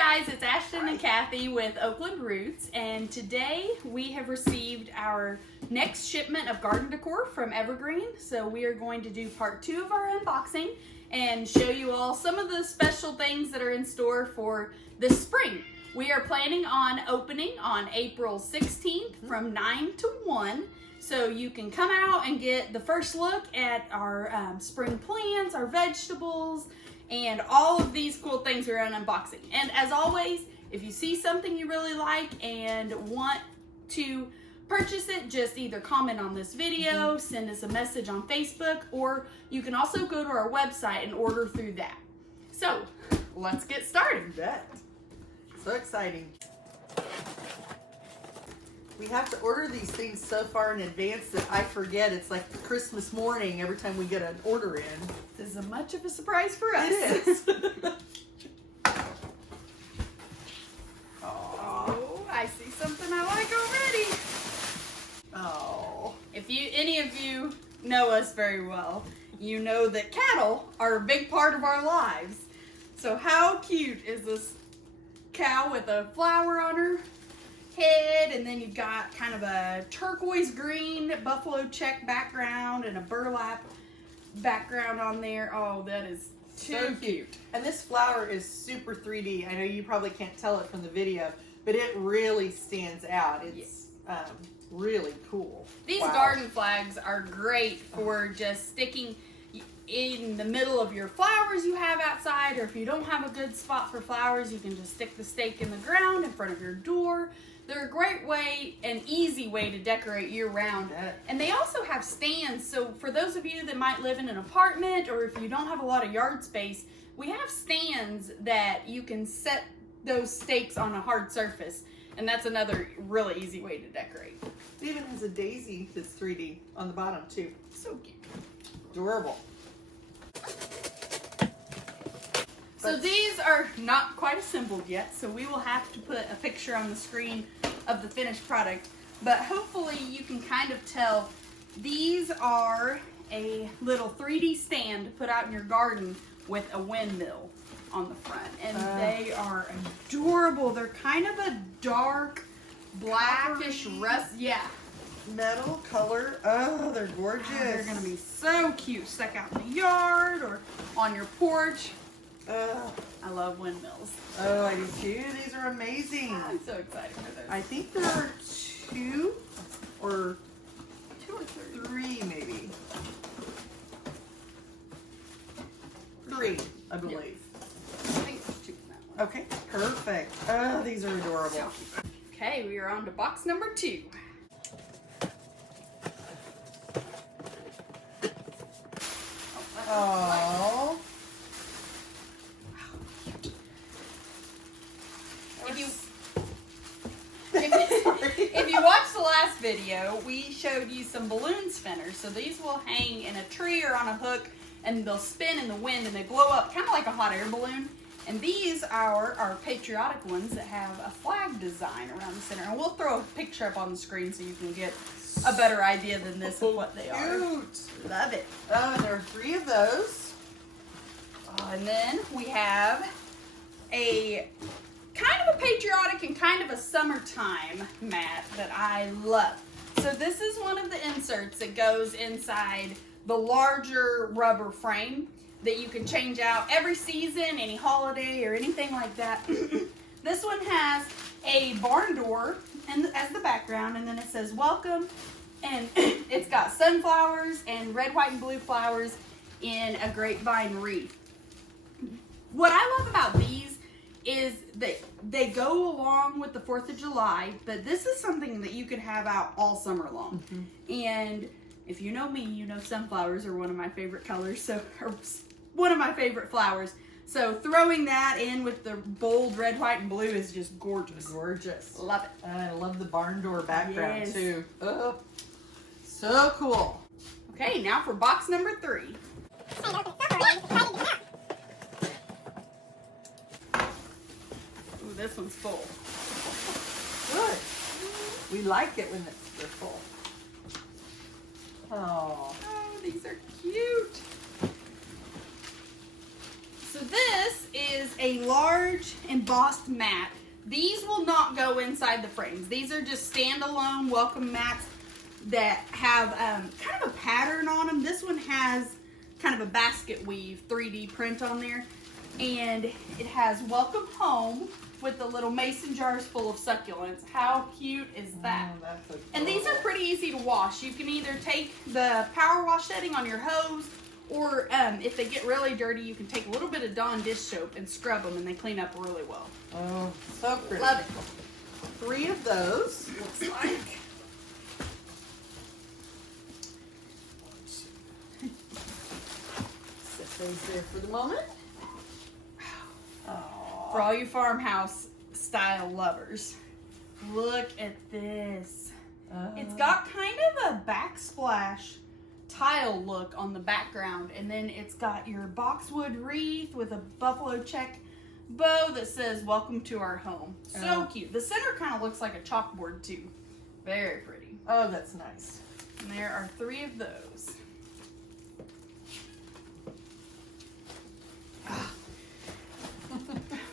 guys, it's Ashton and Kathy with Oakland Roots, and today we have received our next shipment of garden decor from Evergreen. So we are going to do part 2 of our unboxing and show you all some of the special things that are in store for this spring. We are planning on opening on April 16th from 9 to 1. So you can come out and get the first look at our spring plants, our vegetables, and all of these cool things we're unboxing. And as always, if you see something you really like and want to purchase it, just either comment on this video, send us a message on Facebook, or you can also go to our website and order through that. So let's get started. So exciting. We have to order these things so far in advance that I forget. It's like Christmas morning every time we get an order in. This is much of a surprise for us. It is. Oh, I see something I like already. Oh. If any of you know us very well, you know that cattle are a big part of our lives. So how cute is this cow with a flower on her head, and then you've got kind of a turquoise green buffalo check background and a burlap background on there. Oh, that is too cute. And this flower is super 3D. I know you probably can't tell it from the video, but it really stands out. It's really cool. These garden flags are great for just sticking in the middle of your flowers you have outside, or if you don't have a good spot for flowers, you can just stick the stake in the ground in front of your door. They're a great way, an easy way to decorate year-round. And they also have stands, so for those of you that might live in an apartment, or if you don't have a lot of yard space, we have stands that you can set those stakes on a hard surface, and that's another really easy way to decorate. It even has a daisy that's 3D on the bottom too. So cute. Adorable. So these are not quite assembled yet, so we will have to put a picture on the screen of the finished product, but hopefully you can kind of tell these are a little 3D stand to put out in your garden with a windmill on the front, and they are adorable. They're kind of a dark blackish rust, metal color. Oh, they're gorgeous. Oh, they're gonna be so cute, stuck out in the yard or on your porch. I love windmills. Oh, I do too. These are amazing. I'm so excited for those. I think there are two or 3 maybe. 3, I believe. I think there's 2 in that one. Okay, perfect. Oh, these are adorable. Okay, we are on to box number 2. Oh. If you watched the last video, we showed you some balloon spinners. So these will hang in a tree or on a hook, and they'll spin in the wind, and they blow up kind of like a hot air balloon. And these are our patriotic ones that have a flag design around the center. And we'll throw a picture up on the screen so you can get a better idea than this of what they are. Cute. Love it. Oh, and there are 3 of those. And then we have a kind of a patriotic and kind of a summertime mat that I love. So this is one of the inserts that goes inside the larger rubber frame that you can change out every season, any holiday or anything like that. This one has a barn door as the background, and then it says welcome, and it's got sunflowers and red, white, and blue flowers in a grapevine wreath. What I love about these is that they go along with the 4th of July, but this is something that you could have out all summer long. And if you know me, you know sunflowers are one of my favorite colors, or one of my favorite flowers. So throwing that in with the bold red, white, and blue is just gorgeous. Gorgeous. Love it. And I love the barn door background too. Oh, so cool. Okay, now for box number 3. Ooh, this one's full. Good. We like it when they're full. Oh. Oh, these are cute. So this is a large embossed mat. These will not go inside the frames. These are just standalone welcome mats that have kind of a pattern on them. This one has kind of a basket weave 3D print on there. And it has welcome home with the little mason jars full of succulents. How cute is that? That's and these are pretty easy to wash. You can either take the power wash setting on your hose, or if they get really dirty, you can take a little bit of Dawn dish soap and scrub them, and they clean up really well. Oh, so pretty. Love it. 3 of those, looks like. Set those there for the moment. Oh. For all you farmhouse style lovers, look at this. It's got kind of a backsplash tile look on the background, and then it's got your boxwood wreath with a buffalo check bow that says welcome to our home. So cute. The center kind of looks like a chalkboard too. Very pretty. Oh, that's nice. And there are 3 of those.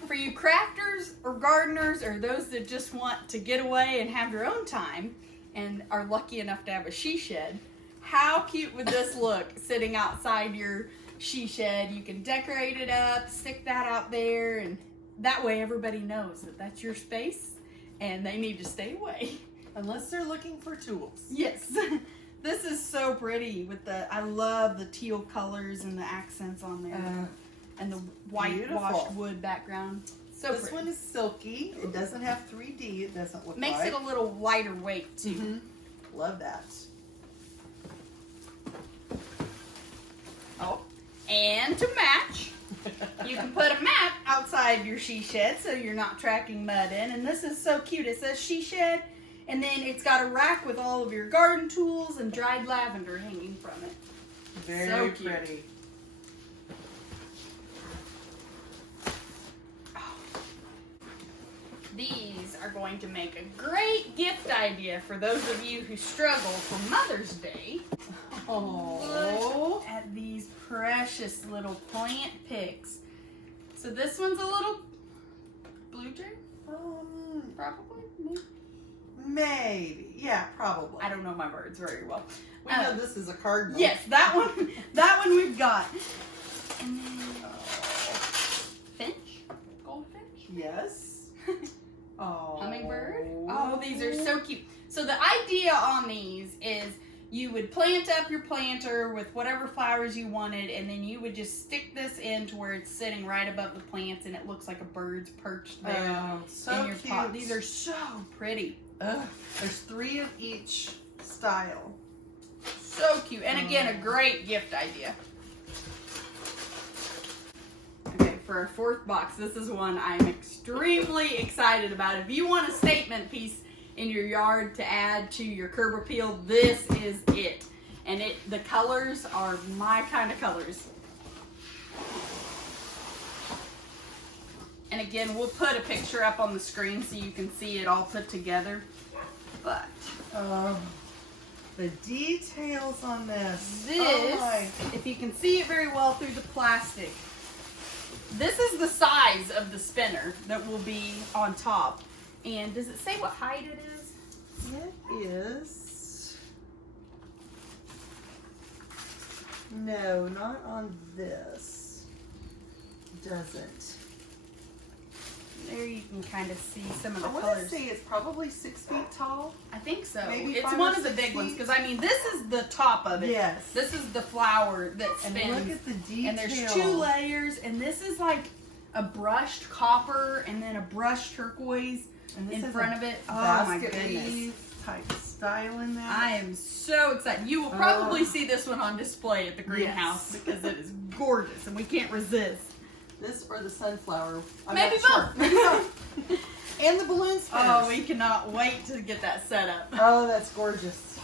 For you crafters or gardeners, or those that just want to get away and have your own time and are lucky enough to have a she shed, how cute would this look sitting outside your she shed? You can decorate it up, stick that out there, and that way everybody knows that that's your space and they need to stay away. Unless they're looking for tools. Yes. This is so pretty with I love the teal colors and the accents on there. And the whitewashed wood background. So this pretty. one is silky. It doesn't have 3D. It doesn't look Makes like. it a little lighter weight too. Mm-hmm. Love that. Oh, and to match, you can put a mat outside your she shed so you're not tracking mud in. And this is so cute. It says she shed, and then it's got a rack with all of your garden tools and dried lavender hanging from it. Very so cute. pretty. These are going to make a great gift idea for those of you who struggle for Mother's Day. Oh, Look at these precious little plant picks. So this one's a little blue jay? Probably. maybe. Yeah, probably. I don't know my birds very well. We know this is a cardinal. Yes, that one we've got. And then finch? Goldfinch? Yes. Oh. Hummingbird. Oh, these are so cute. So the idea on these is you would plant up your planter with whatever flowers you wanted, and then you would just stick this in to where it's sitting right above the plants, and it looks like a bird's perched there so in your cute. pot. These are so pretty. There's 3 of each style. So cute. And again, a great gift idea. Okay, for our 4th box, this is one I'm extremely excited about. If you want a statement piece in your yard to add to your curb appeal, this is it. And the colors are my kind of colors. And again, we'll put a picture up on the screen so you can see it all put together. But the details on this. if you can see it very well through the plastic, this is the size of the spinner that will be on top. And does it say what height it is? It is. No, not on this. Doesn't. There you can kind of see some of the I want colors. to say it's probably 6 feet tall. I think so. Maybe It's 5 one or of the 6 big ones, feet. because I mean this is the top of it. Yes. This is the flower that spins. And look at the detail. And there's 2 layers, and this is like a brushed copper and then a brushed turquoise And this in is front a of it. Oh my basket goodness. weave type style in that. I am so excited. You will probably see this one on display at the greenhouse because it is gorgeous and we can't resist. This or the sunflower. I'm Maybe not sure. both. Maybe both. And the balloon spinners. Oh, we cannot wait to get that set up. Oh, that's gorgeous.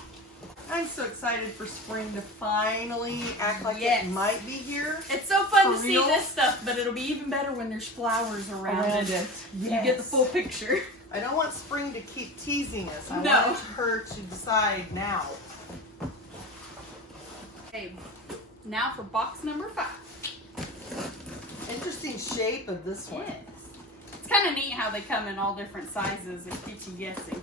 I'm so excited for spring to finally act like it might be here. It's so fun For to real? see this stuff, but it'll be even better when there's flowers around it. Yes. You get the full picture. I don't want spring to keep teasing us. I No. want her to decide now. Okay, now for box number 5. Interesting shape of this one. Yes. It's kind of neat how they come in all different sizes. It keeps you guessing.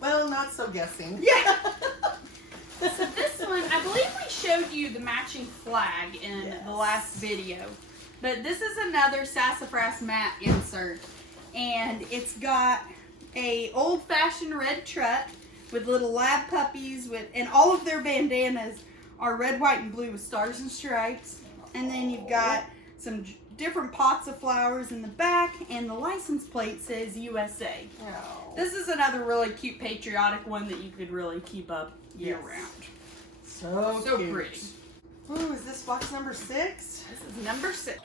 Well, not so guessing. Yeah. So this one, I believe we showed you the matching flag in the last video. But this is another sassafras mat insert. And it's got a old-fashioned red truck with little lab puppies and all of their bandanas are red, white, and blue with stars and stripes. And then you've got some different pots of flowers in the back, and the license plate says USA. Oh. This is another really cute patriotic one that you could really keep up year round. So cute. Pretty. Ooh, is this box number 6? This is number 6.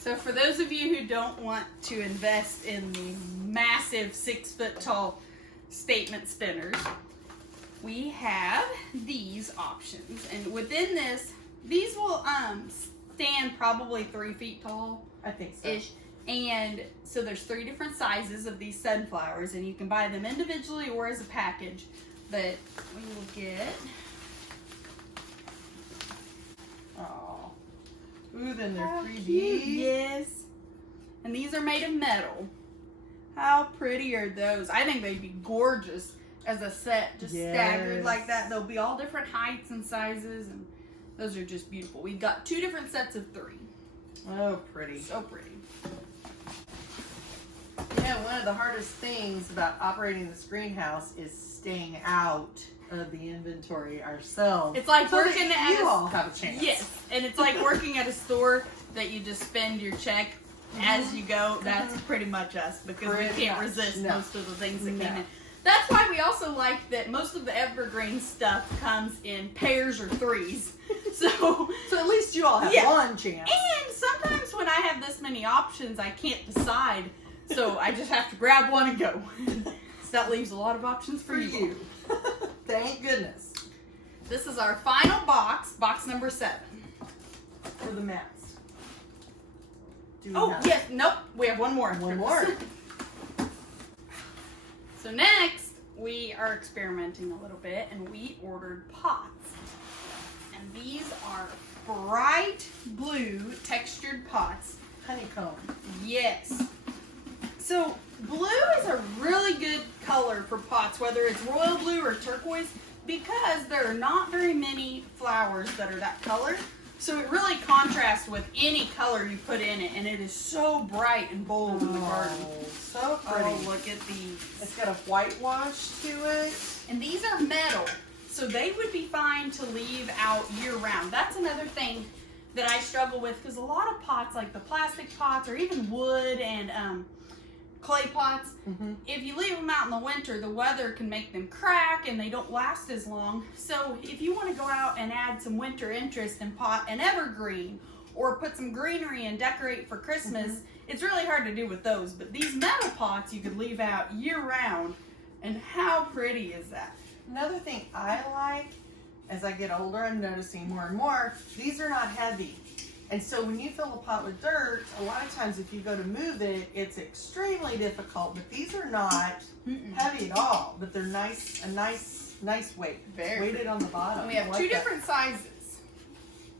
So for those of you who don't want to invest in the massive 6-foot-tall statement spinners, we have these options. And within this, these will stand probably 3 feet tall. I think so. Ish. And so there's 3 different sizes of these sunflowers, and you can buy them individually or as a package. But we will get... Oh. Ooh, then they're How 3D. cute. Yes. And these are made of metal. How pretty are those? I think they'd be gorgeous as a set, just staggered like that. They'll be all different heights and sizes, and those are just beautiful. We've got 2 different sets of 3. Oh, pretty. So pretty. Yeah, one of the hardest things about operating this greenhouse is staying out of the inventory ourselves. It's like so working that at you all have a chance. Yes, and it's like working at a store that you just spend your check as you go. That's pretty much us, because we can't resist most of the things that came in. That's why we also like that most of the evergreen stuff comes in pairs or 3s. So at least you all have one chance. And sometimes when I have this many options, I can't decide. So I just have to grab one and go. So that leaves a lot of options for you. Thank goodness. This is our final box, box number 7. For the mats. Yes, nope, we have one more. One more. So next, we are experimenting a little bit, and we ordered pots. And these are bright blue textured pots. Honeycomb. Yes. So blue is a really good color for pots, whether it's royal blue or turquoise, because there are not very many flowers that are that color. So it really contrasts with any color you put in it, and it is so bright and bold in the garden. So pretty. Oh, look at these. It's got a whitewash to it. And these are metal, so they would be fine to leave out year round. That's another thing that I struggle with, because a lot of pots, like the plastic pots or even wood and clay pots, if you leave them out in the winter, the weather can make them crack and they don't last as long. So if you want to go out and add some winter interest and pot an evergreen, or put some greenery and decorate for Christmas, it's really hard to do with those. But these metal pots you could leave out year round, and how pretty is that? Another thing I like, as I get older, I'm noticing more and more, these are not heavy. And so when you fill a pot with dirt, a lot of times if you go to move it, it's extremely difficult. But these are not heavy at all. But they're nice, a nice weight. Weighted on the bottom. And we have 2 different sizes.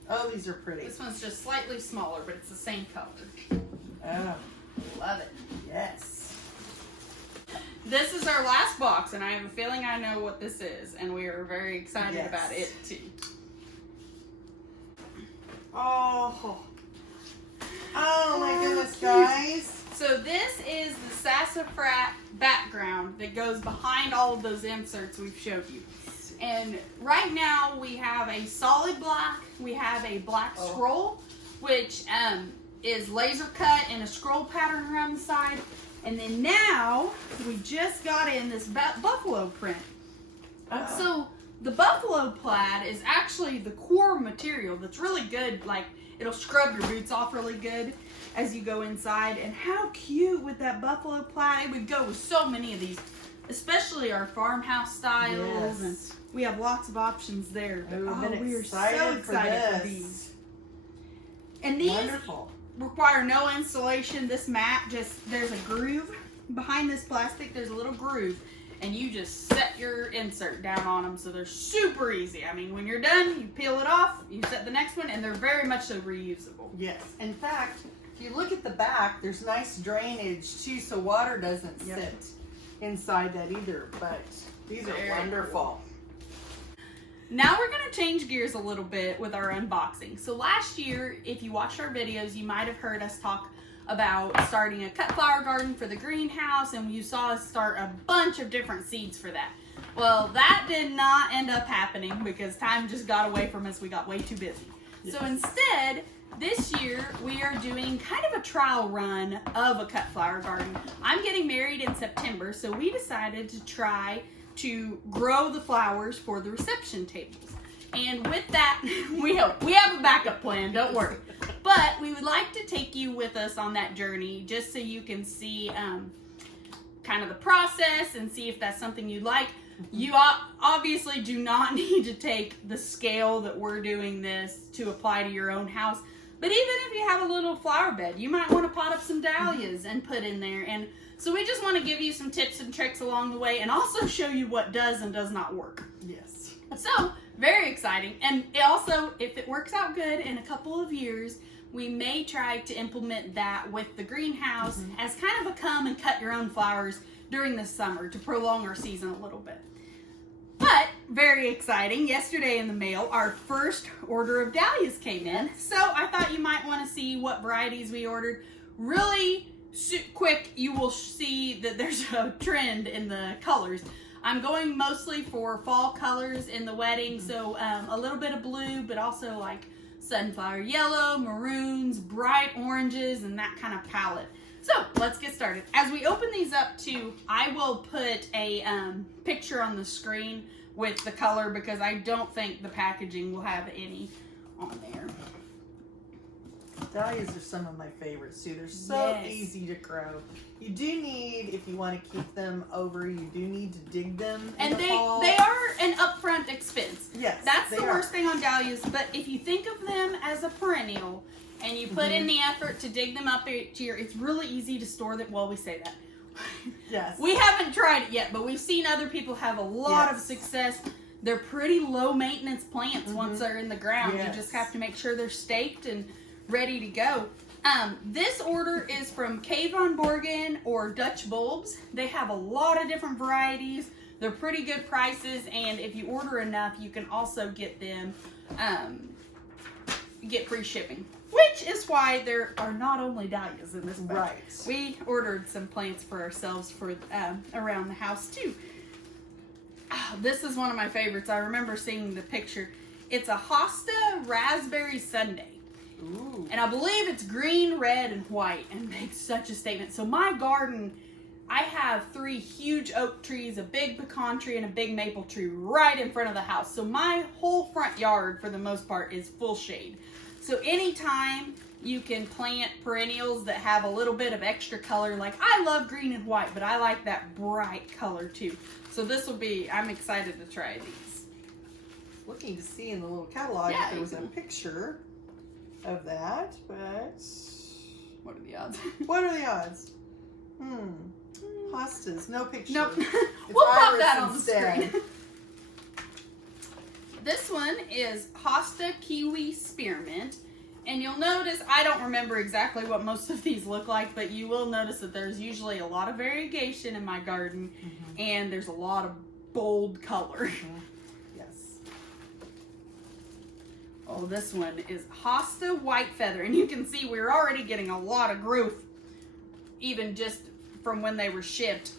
Oh, these are pretty. This one's just slightly smaller, but it's the same color. Oh, Love it. yes. This is our last box, and I have a feeling I know what this is, and we are very excited about it too. Oh my goodness, guys. So this is the sassafras background that goes behind all of those inserts we've showed you. And right now we have a solid black, we have a black scroll, which is laser cut in a scroll pattern around the side. And then now we just got in this buffalo print. So the buffalo plaid is actually the core material that's really good. Like, it'll scrub your boots off really good as you go inside. And how cute with that buffalo plaid. It would go with so many of these, especially our farmhouse styles. And we have lots of options there. But, we are so excited for these. And these require no installation. This mat, just there's a groove behind this plastic, there's a little groove, and you just set your insert down on them, so they're super easy. I mean, when you're done, you peel it off, you set the next one, and they're very much so reusable. Yes. In fact, if you look at the back, there's nice drainage too, so water doesn't sit inside that either. But these are wonderful. Now we're going to change gears a little bit with our unboxing. So last year, if you watched our videos, you might have heard us talk about starting a cut flower garden for the greenhouse, and you saw us start a bunch of different seeds for that. Well, that did not end up happening because time just got away from us. We got way too busy. Yes. So instead, this year we are doing kind of a trial run of a cut flower garden. I'm getting married in September, so we decided to try to grow the flowers for the reception tables. And with that, we have a backup plan, don't worry. But we would like to take you with us on that journey just so you can see kind of the process and see if that's something you'd like. You obviously do not need to take the scale that we're doing this to apply to your own house. But even if you have a little flower bed, you might want to pot up some dahlias and put in there. And so we just want to give you some tips and tricks along the way and also show you what does and does not work. Yes. So, very exciting. And it also, if it works out good in a couple of years, we may try to implement that with the greenhouse as kind of a come and cut your own flowers during the summer to prolong our season a little bit. But, very exciting, yesterday in the mail, our first order of dahlias came in. So I thought you might want to see what varieties we ordered. Really quick, you will see that there's a trend in the colors. I'm going mostly for fall colors in the wedding, so a little bit of blue, but also like sunflower yellow, maroons, bright oranges, and that kind of palette. So let's get started. As we open these up too, I will put a picture on the screen with the color because I don't think the packaging will have any on there. Dahlias are some of my favorites too. They're so easy to grow. You do need, if you want to keep them over, you do need to dig them in the fall. They are an upfront expense. Yes, that's the worst thing on dahlias. But if you think of them as a perennial and you put in the effort to dig them up each year, it's really easy to store them. Well, we say that. Yes. We haven't tried it yet, but we've seen other people have a lot of success. They're pretty low maintenance plants once they're in the ground. You just have to make sure they're staked and ready to go. This order is from K Von Borgen or Dutch Bulbs. They have a lot of different varieties. They're pretty good prices, and if you order enough, you can also get them get free shipping. Which is why there are not only dahlias in this batch. Right. We ordered some plants for ourselves for around the house too. Oh, this is one of my favorites. I remember seeing the picture. It's a hosta raspberry sundae. Ooh. And I believe it's green, red, and white, and makes such a statement. So my garden, I have 3 huge oak trees, a big pecan tree, and a big maple tree right in front of the house. So my whole front yard, for the most part, is full shade. So anytime you can plant perennials that have a little bit of extra color, like I love green and white, but I like that bright color too. So this will be, I'm excited to try these. Looking to see in the little catalog if there was a picture of that, but what are the odds? What are the odds? Hostas, no picture. Nope. We'll pop that on the screen. This one is Hosta Kiwi Spearmint, and you'll notice, I don't remember exactly what most of these look like, but you will notice that there's usually a lot of variegation in my garden, and there's a lot of bold color. Yes. Oh, this one is Hosta White Feather, and you can see we're already getting a lot of growth, even just from when they were shipped.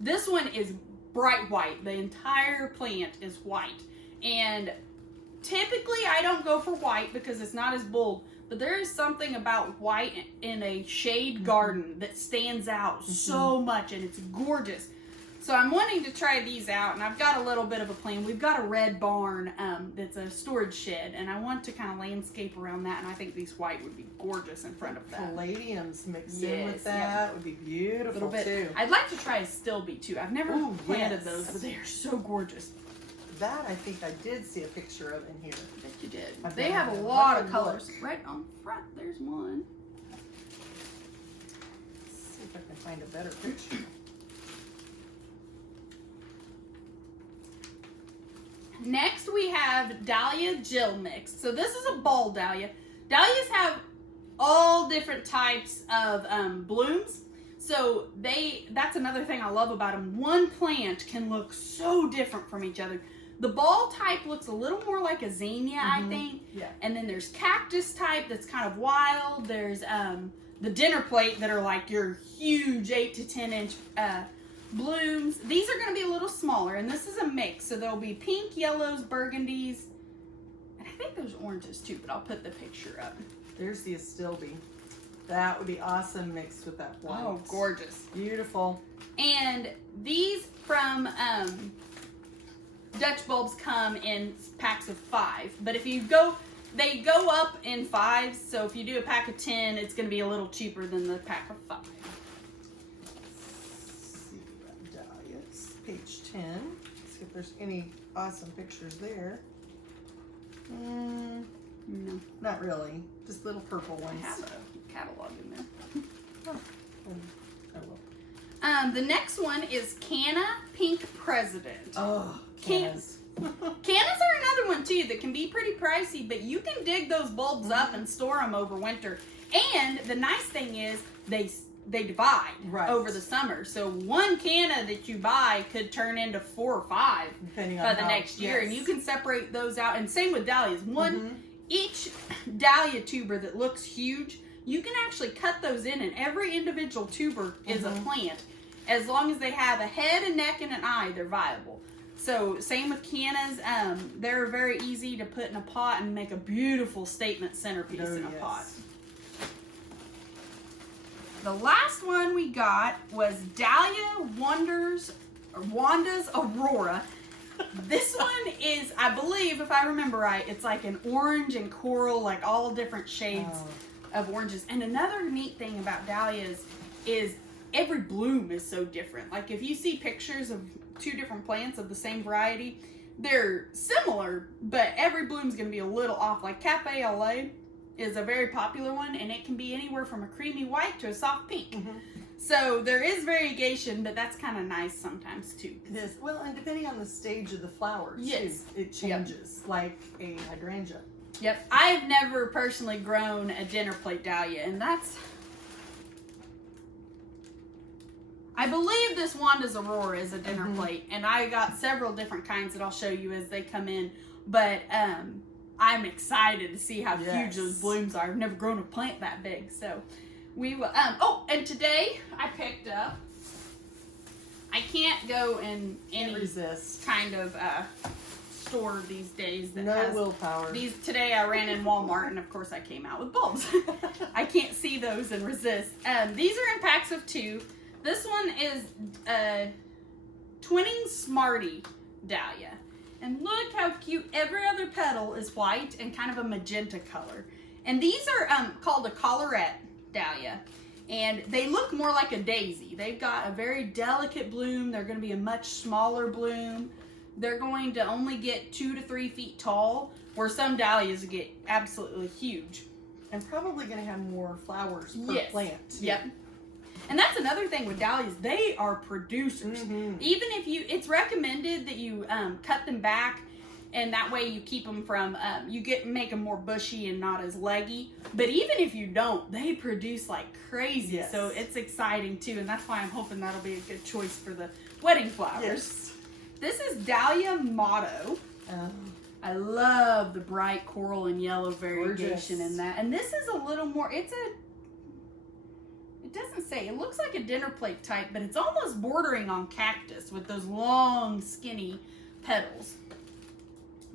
This one is bright white. The entire plant is white. And typically I don't go for white because it's not as bold, but there is something about white in a shade garden that stands out so much, and it's gorgeous. So I'm wanting to try these out, and I've got a little bit of a plan. We've got a red barn that's a storage shed, and I want to kind of landscape around that, and I think these white would be gorgeous in front of that. Caladiums mixed in with that would be beautiful too. I'd like to try a stilby too. I've never planted those, but they are so gorgeous. That I think I did see a picture of in here. I bet you did. They have a lot of colors. Right on front, there's one. Let's see if if I can find a better picture. Next we have Dahlia Gel Mix. So this is a ball dahlia. Dahlias have all different types of blooms. So that's another thing I love about them. One plant can look so different from each other. The ball type looks a little more like a zinnia, I think. Yeah. And then there's cactus type that's kind of wild. There's the dinner plate that are like your huge 8 to 10 inch blooms. These are going to be a little smaller, and this is a mix. So there'll be pink, yellows, burgundies, and I think there's oranges too, but I'll put the picture up. There's the Astilbe. That would be awesome mixed with that white. Oh, gorgeous. Beautiful. And these from Dutch bulbs come in packs of 5. But if you go, they go up in 5s. So if you do a pack of 10, it's going to be a little cheaper than the pack of 5. Let's see, dahlias, page 10. Let's see if there's any awesome pictures there. No, Not really. Just little purple ones. I have a catalog in there. Oh, well. The next one is Canna Pink President. Oh, Cannas. Cannas are another one too that can be pretty pricey, but you can dig those bulbs up and store them over winter. And the nice thing is they divide over the summer. So one canna that you buy could turn into 4 or 5 Depending on by the next year, and you can separate those out. And same with dahlias. Each dahlia tuber that looks huge, you can actually cut those in, and every individual tuber is a plant. As long as they have a head, a neck, and an eye, they're viable. So same with cannas. They're very easy to put in a pot and make a beautiful statement centerpiece in a pot. The last one we got was Dahlia Wanda's Aurora. This one is, I believe, if I remember right, it's like an orange and coral, like all different shades of oranges. And another neat thing about dahlias is every bloom is so different. Like if you see pictures of 2 different plants of the same variety, they're similar, but every bloom's going to be a little off. Like Cafe LA is a very popular one, and it can be anywhere from a creamy white to a soft pink. So there is variegation, but that's kind of nice sometimes too. It is. Well, and depending on the stage of the flowers, too, it changes, like a hydrangea. Yep. I've never personally grown a dinner plate dahlia, and I believe this Wanda's Aurora is a dinner plate, and I got several different kinds that I'll show you as they come in, but I'm excited to see how huge those blooms are. I've never grown a plant that big, so we will. And today I picked up. I can't go in any kind of store these days that has willpower. Today I ran in Walmart, and of course I came out with bulbs. I can't see those and resist. These are in packs of 2. This one is Twinning Smarty Dahlia. And look how cute. Every other petal is white and kind of a magenta color. And these are called a collarette dahlia. And they look more like a daisy. They've got a very delicate bloom. They're going to be a much smaller bloom. They're going to only get 2 to 3 feet tall, where some dahlias get absolutely huge. And probably going to have more flowers per plant. Yep. And that's another thing with dahlias. They are producers. Even if it's recommended that you cut them back, and that way you keep them from, make them more bushy and not as leggy. But even if you don't, they produce like crazy. So it's exciting too. And that's why I'm hoping that'll be a good choice for the wedding flowers. This is Dahlia Motto. I love the bright coral and yellow variegation in that. And this is a little more, it doesn't say, it looks like a dinner plate type, but it's almost bordering on cactus with those long, skinny petals.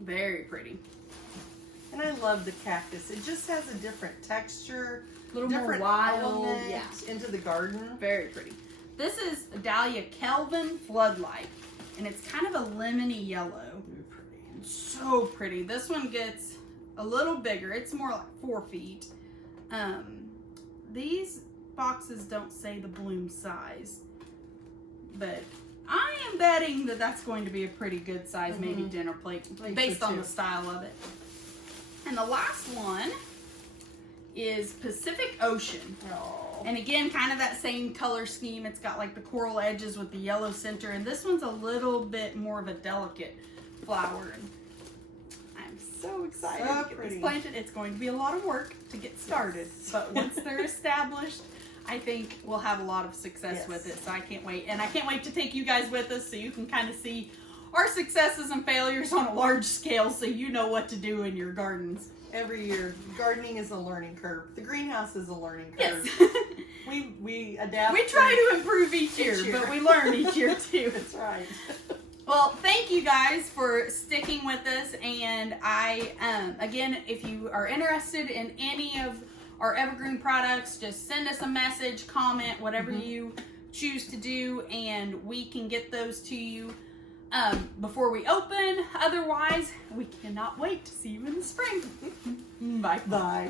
Very pretty. And I love the cactus. It just has a different texture, a little more wild into the garden. Very pretty. This is Dahlia Kelvin Floodlight, and it's kind of a lemony yellow. Very pretty. So pretty. This one gets a little bigger. It's more like 4 feet. These boxes don't say the bloom size, but I am betting that that's going to be a pretty good size, maybe dinner plate, based on the style of it. And the last one is Pacific Ocean. Oh. And again, kind of that same color scheme. It's got like the coral edges with the yellow center. And this one's a little bit more of a delicate flower. And I'm so excited So to get pretty. this planted. It's going to be a lot of work to get started. But once they're established, I think we'll have a lot of success with it. So I can't wait. And I can't wait to take you guys with us so you can kind of see our successes and failures on a large scale so you know what to do in your gardens. Every year, gardening is a learning curve. The greenhouse is a learning curve. Yes. We adapt. We try to improve each year, but we learn each year too. That's right. Well, thank you guys for sticking with us. And I, again, if you are interested in any of our evergreen products, just send us a message, comment, whatever you choose to do, and we can get those to you before we open. Otherwise, we cannot wait to see you in the spring. Bye. Bye.